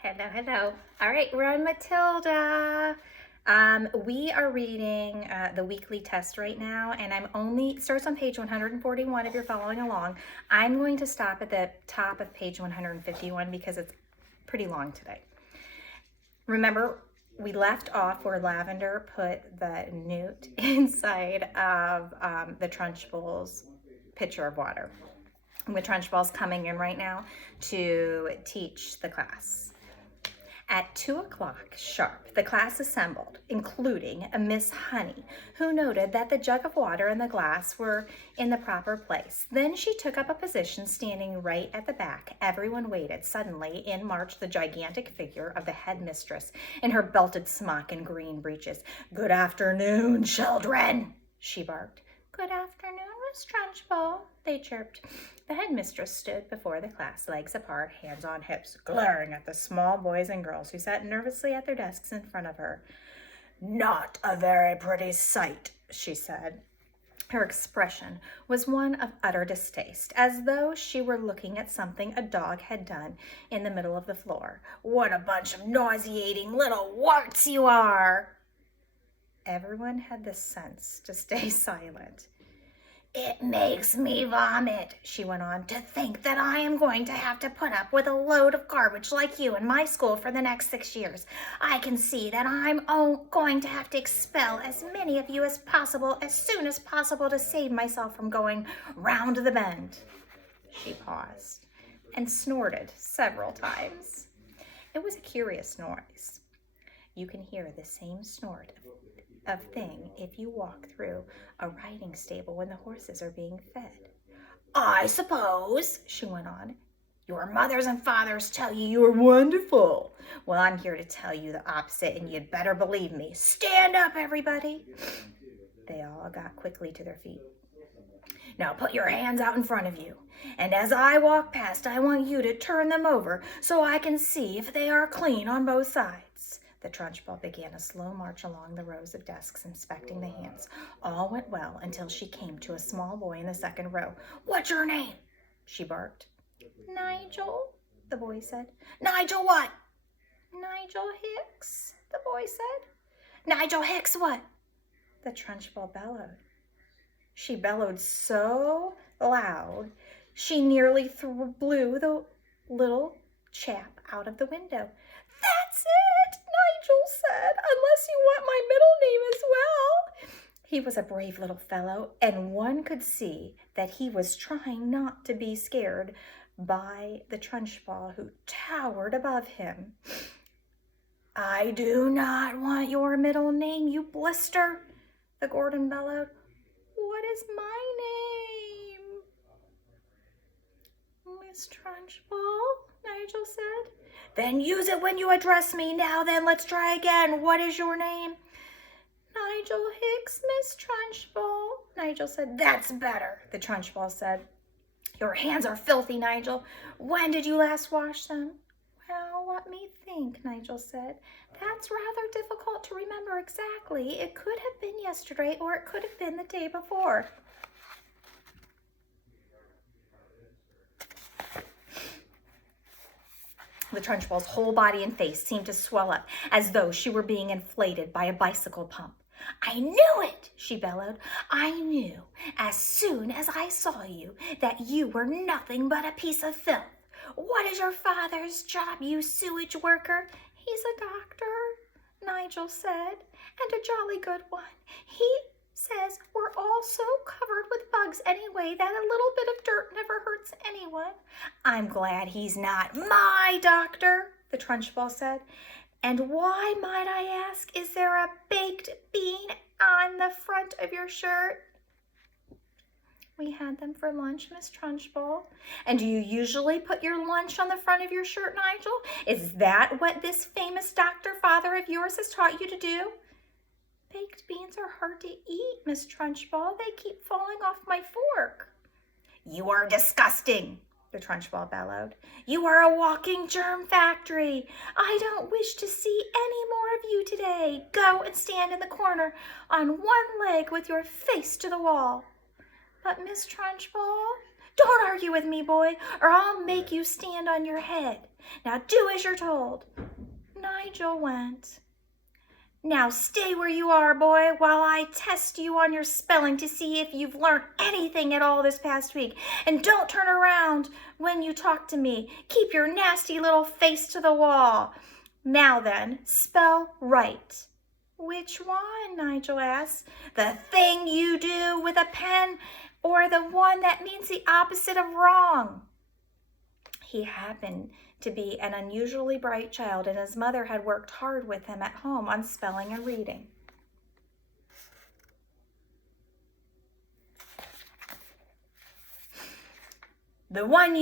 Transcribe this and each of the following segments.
Hello, hello. All right, we're on Matilda. We are reading the weekly test right now, and starts on page 141 if you're following along. I'm going to stop at the top of page 151 because it's pretty long today. Remember, we left off where Lavender put the newt inside of the Trunchbull's pitcher of water. And the Trunchbull's coming in right now to teach the class. At 2 o'clock sharp, the class assembled, including a Miss Honey, who noted that the jug of water and the glass were in the proper place. Then she took up a position standing right at the back. Everyone waited. Suddenly, in marched the gigantic figure of the headmistress in her belted smock and green breeches. "Good afternoon, children," she barked. "Good afternoon, Miss Trunchbull," they chirped. The headmistress stood before the class, legs apart, hands on hips, glaring at the small boys and girls who sat nervously at their desks in front of her. "Not a very pretty sight," she said. Her expression was one of utter distaste, as though she were looking at something a dog had done in the middle of the floor. "What a bunch of nauseating little warts you are!" Everyone had the sense to stay silent. "It makes me vomit," she went on, "to think that I am going to have to put up with a load of garbage like you in my school for the next 6 years. I can see that I'm going to have to expel as many of you as possible as soon as possible to save myself from going round the bend." She paused and snorted several times. It was a curious noise. You can hear the same snort of thing if you walk through a riding stable when the horses are being fed. "I suppose," she went on, "your mothers and fathers tell you you're wonderful. Well, I'm here to tell you the opposite, and you'd better believe me. Stand up, everybody." They all got quickly to their feet. "Now put your hands out in front of you, and as I walk past, I want you to turn them over so I can see if they are clean on both sides." The Trunchbull began a slow march along the rows of desks, inspecting the hands. All went well until she came to a small boy in the second row. "What's your name?" she barked. "Nigel," the boy said. "Nigel what?" "Nigel Hicks," the boy said. "Nigel Hicks what?" the Trunchbull bellowed. She bellowed so loud she nearly blew the little chap out of the window. "That's it," Nigel said, "unless you want my middle name as well." He was a brave little fellow, and one could see that he was trying not to be scared by the Trunchbull, who towered above him. "I do not want your middle name, you blister," the Gordon bellowed. "What is my name?" "Miss Trunchbull," Nigel said. "Then use it when you address me. Now then, let's try again. What is your name?" "Nigel Hicks, Miss Trunchbull," Nigel said. "That's better," the Trunchbull said. "Your hands are filthy, Nigel. When did you last wash them?" "Well, let me think," Nigel said. "That's rather difficult to remember exactly. It could have been yesterday, or it could have been the day before." The Trunchbull's whole body and face seemed to swell up, as though she were being inflated by a bicycle pump. "I knew it," she bellowed. "I knew as soon as I saw you that you were nothing but a piece of filth. What is your father's job, you sewage worker?" "He's a doctor," Nigel said, "and a jolly good one. He says we're all so covered with bugs anyway that a little bit of dirt never hurts anyone." "I'm glad he's not my doctor," the Trunchbull said. "And why, might I ask, is there a baked bean on the front of your shirt?" "We had them for lunch, Miss Trunchbull." "And do you usually put your lunch on the front of your shirt, Nigel? Is that what this famous doctor father of yours has taught you to do?" "Baked beans are hard to eat, Miss Trunchbull. They keep falling off my fork." "You are disgusting," the Trunchbull bellowed. "You are a walking germ factory. I don't wish to see any more of you today. Go and stand in the corner on one leg with your face to the wall." "But Miss Trunchbull—" "Don't argue with me, boy, or I'll make you stand on your head. Now do as you're told." Nigel went. "Now stay where you are, boy, while I test you on your spelling to see if you've learned anything at all this past week. And don't turn around when you talk to me. Keep your nasty little face to the wall. Now then, spell right." "Which one?" Nigel asked. "The thing you do with a pen, or the one that means the opposite of wrong?" He happened to be an unusually bright child, and his mother had worked hard with him at home on spelling and reading. "The one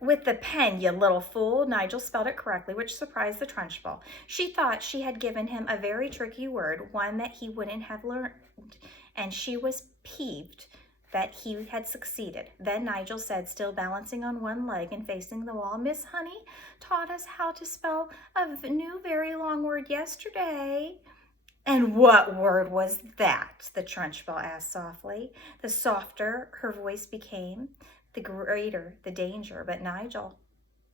with the pen, you little fool." Nigel spelled it correctly, which surprised the Trunchbull. She thought she had given him a very tricky word, one that he wouldn't have learned, and she was peeved that he had succeeded. Then Nigel said, still balancing on one leg and facing the wall, "Miss Honey taught us how to spell a new very long word yesterday." "And what word was that?" the Trunchbull asked softly. The softer her voice became, the greater the danger, but Nigel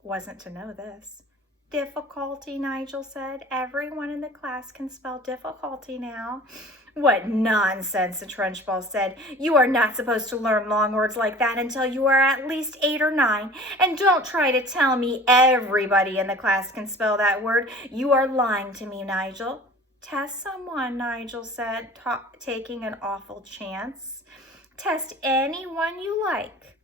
wasn't to know this. "Difficulty," Nigel said. "Everyone in the class can spell difficulty now." "What nonsense," the Trunchbull said. "You are not supposed to learn long words like that until you are at least 8 or 9. And don't try to tell me everybody in the class can spell that word. You are lying to me, Nigel." "Test someone," Nigel said, taking an awful chance. "Test anyone you like."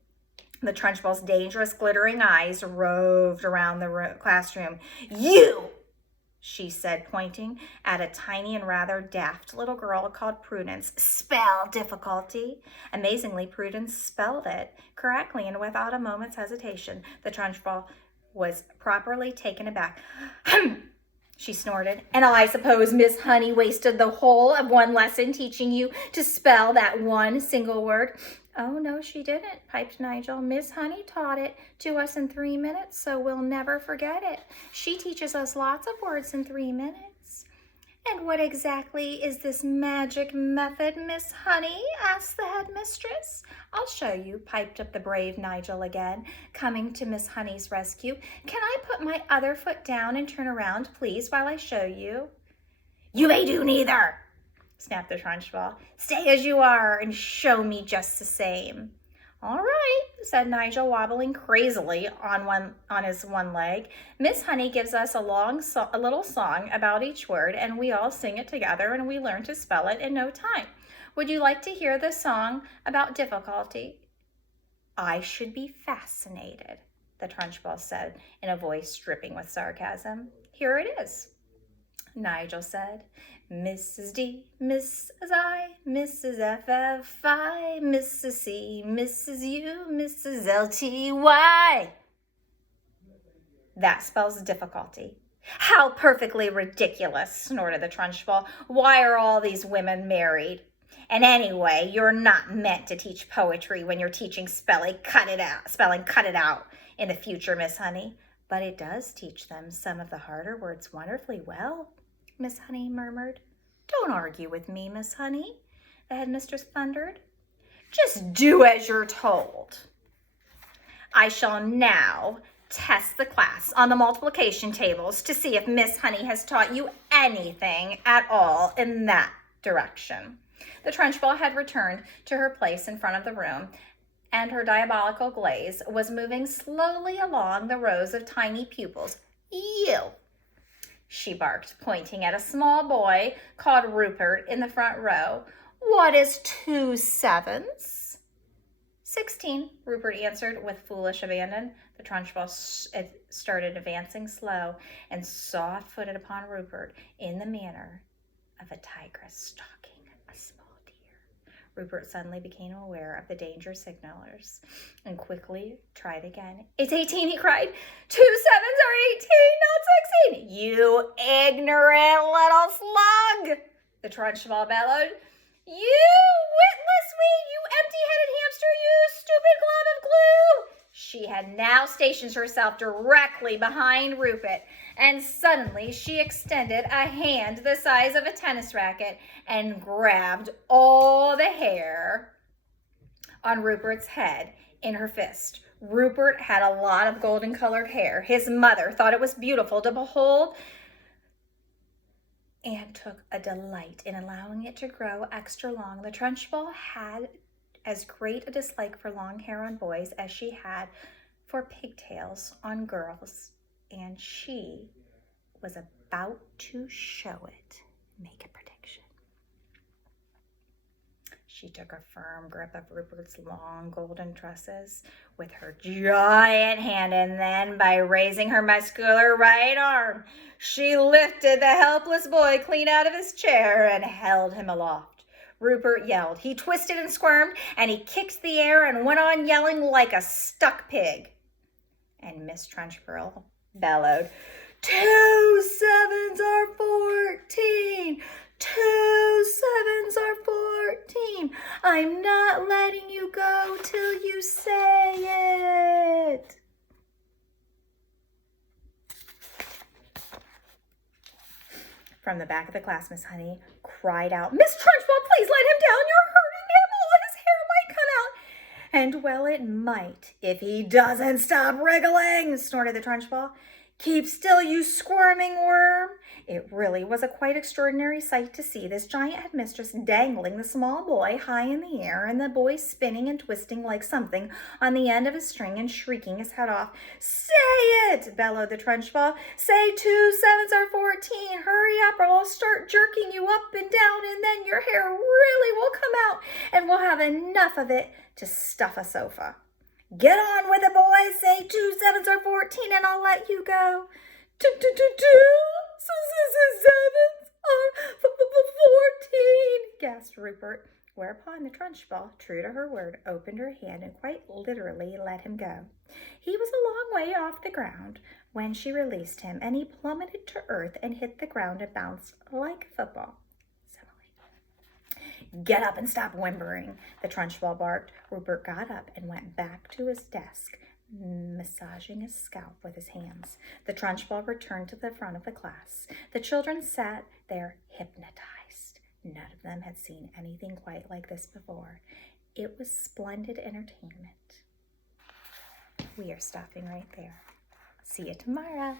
The Trunchbull's dangerous, glittering eyes roved around the classroom. "You!" she said, pointing at a tiny and rather daft little girl called Prudence. "Spell difficulty." Amazingly, Prudence spelled it correctly and without a moment's hesitation. The Trunchbull was properly taken aback. "Hum!" she snorted. "And I suppose Miss Honey wasted the whole of one lesson teaching you to spell that one single word." "Oh, no, she didn't," piped Nigel. "Miss Honey taught it to us in 3 minutes, so we'll never forget it. She teaches us lots of words in 3 minutes." "And what exactly is this magic method, Miss Honey?" asked the headmistress. "I'll show you," piped up the brave Nigel again, coming to Miss Honey's rescue. "Can I put my other foot down and turn around, please, while I show you?" "You may do neither," snapped the Trunchbull. "Stay as you are and show me just the same." "All right," said Nigel, wobbling crazily on his one leg. "Miss Honey gives us a little song about each word, and we all sing it together, and we learn to spell it in no time. Would you like to hear the song about difficulty?" "I should be fascinated," the Trunchbull said in a voice dripping with sarcasm. "Here it is," Nigel said. "Mrs. D, Mrs. I, Mrs. F, F, I, Mrs. C, Mrs. U, Mrs. L, T, Y. That spells difficulty." "How perfectly ridiculous," snorted the Trunchbull. "Why are all these women married? And anyway, you're not meant to teach poetry when you're teaching spelling. Cut it out in the future, Miss Honey." "But it does teach them some of the harder words wonderfully well," Miss Honey murmured. "Don't argue with me, Miss Honey," the headmistress thundered. "Just do as you're told. I shall now test the class on the multiplication tables to see if Miss Honey has taught you anything at all in that direction." The Trunchbull had returned to her place in front of the room, and her diabolical glaze was moving slowly along the rows of tiny pupils. "You," she barked, pointing at a small boy called Rupert in the front row. "What is 2 7s?" 16, Rupert answered with foolish abandon. The Trunchbull started advancing slow and soft-footed upon Rupert in the manner of a tigress stalking a small deer. Rupert suddenly became aware of the danger signalers and quickly tried again. "It's 18, he cried. 2 7s are 18, not 16. "You ignorant little slug," the Trunchbull bellowed. "You witless weed, you empty-headed hamster, you stupid glob of glue." She had now stationed herself directly behind Rupert, and suddenly she extended a hand the size of a tennis racket and grabbed all the hair on Rupert's head in her fist. Rupert had a lot of golden colored hair. His mother thought it was beautiful to behold and took a delight in allowing it to grow extra long. The Trunchbull had as great a dislike for long hair on boys as she had for pigtails on girls, and she was about to show it. Make a prediction. She took a firm grip of Rupert's long golden tresses with her giant hand, and then by raising her muscular right arm, she lifted the helpless boy clean out of his chair and held him aloft. Rupert yelled. He twisted and squirmed, and he kicked the air and went on yelling like a stuck pig. And Miss Trunchbull bellowed, 2 sevens are 14. 2 sevens are 14. I'm not letting you go till you say it. From the back of the class, Miss Honey cried out, Miss Trunchbull, please let him down. You're hurting him. All his hair might come out. And well, it might if he doesn't stop wriggling, snorted the Trunchbull. Keep still, you squirming worm. It really was a quite extraordinary sight to see this giant headmistress dangling the small boy high in the air, and the boy spinning and twisting like something on the end of a string and shrieking his head off. Say it, bellowed the Trunchbull. Say 2 sevens are 14. Hurry up or I'll start jerking you up and down, and then your hair really will come out, and we'll have enough of it to stuff a sofa. Get on with it, boys. Say 2 sevens are 14 and I'll let you go. 2 sevens are 14, gasped Rupert. Whereupon the Trunchbull, true to her word, opened her hand and quite literally let him go. He was a long way off the ground when she released him, and he plummeted to earth and hit the ground and bounced like a football. Get up and stop whimpering, the Trunchbull barked. Rupert got up and went back to his desk, massaging his scalp with his hands. The Trunchbull returned to the front of the class. The children sat there hypnotized. None of them had seen anything quite like this before. It was splendid entertainment. We are stopping right there. See you tomorrow.